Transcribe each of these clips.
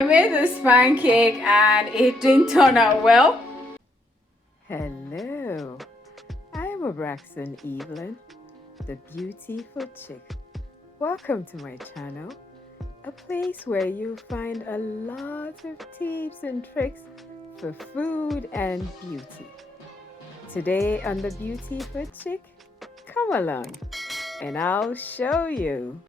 I made this pancake and it didn't turn out well. Hello, I am Braxton Evelyn, the beautiful chick. Welcome to my channel, a place where you'll find a lot of tips and tricks for food and beauty. Today on the Beautiful Chick, come along and I'll show you.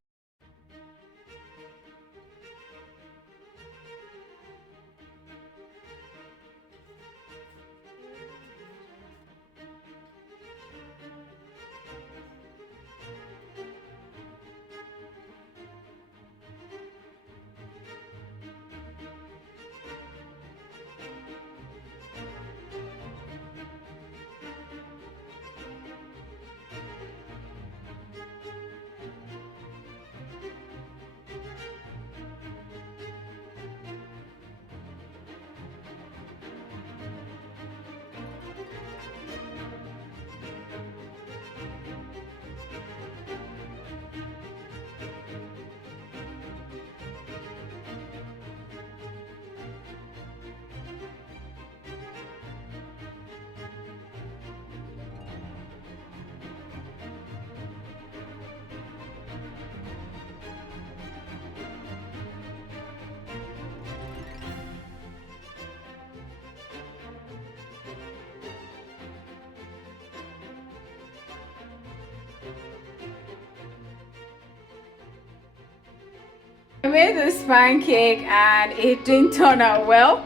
I made this pancake and it didn't turn out well.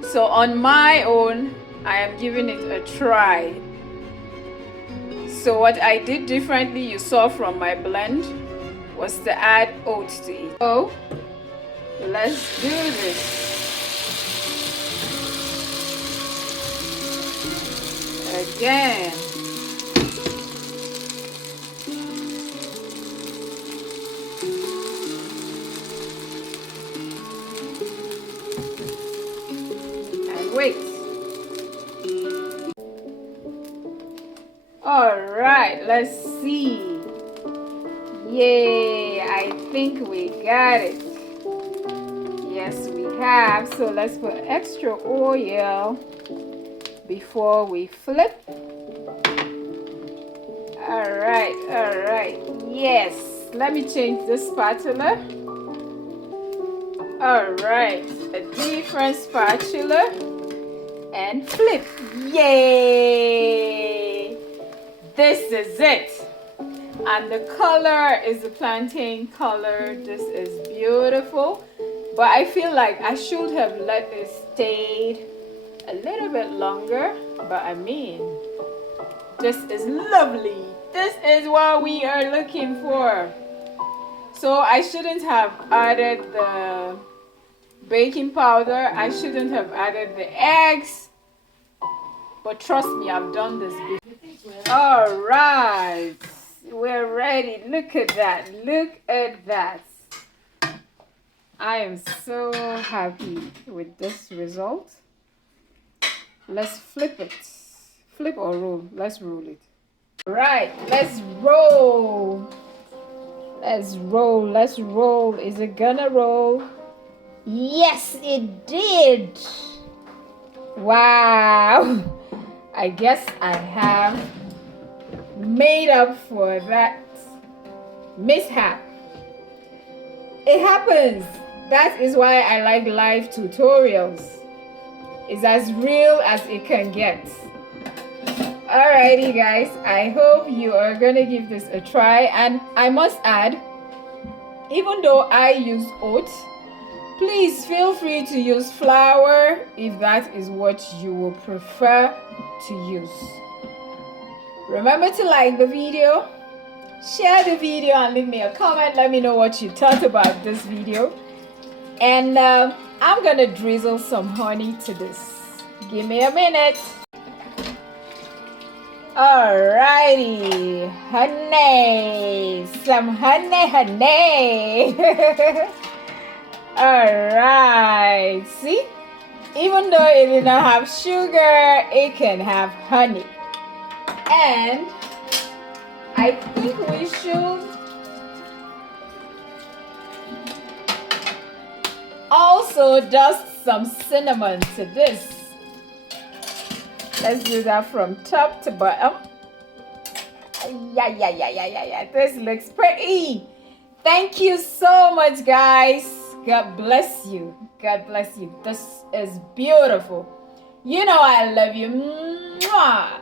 So on my own, I am giving it a try. So what I did differently, you saw from my blend, was to add oats to it. So let's do this. Again. Wait. All right, let's see. Yay, I think we got it. Yes, we have. So let's put extra oil before we flip. All right. Yes, let me change the spatula. All right, a different spatula. And flip. Yay! This is it. And the color is the plantain color. This is beautiful. But I feel like I should have let it stay a little bit longer. But I mean, this is lovely. This is what we are looking for. So I shouldn't have added the baking powder. I shouldn't have added the eggs, but trust me, I've done this before. All right, we're ready. Look at that. I am so happy with this result. Let's flip it. Flip or roll. Let's roll it. All right, let's roll. Let's roll. Is it gonna roll? Yes, it did. Wow. I guess I have made up for that mishap. It happens. That is why I like live tutorials. It's as real as it can get. Alrighty guys, I hope you are gonna give this a try. And I must add, even though I use oats, please feel free to use flour if that is what you will prefer to use. Remember to like the video, share the video and leave me a comment. Let me know what you thought about this video. And I'm gonna drizzle some honey to this. Give me a minute. Alrighty, honey, some honey. Alright, see, even though it did not have sugar, it can have honey. And I think we should also dust some cinnamon to this. Let's do that from top to bottom. Yeah. This looks pretty. Thank you so much, guys. God bless you. God bless you. This is beautiful. You know I love you. Mwah.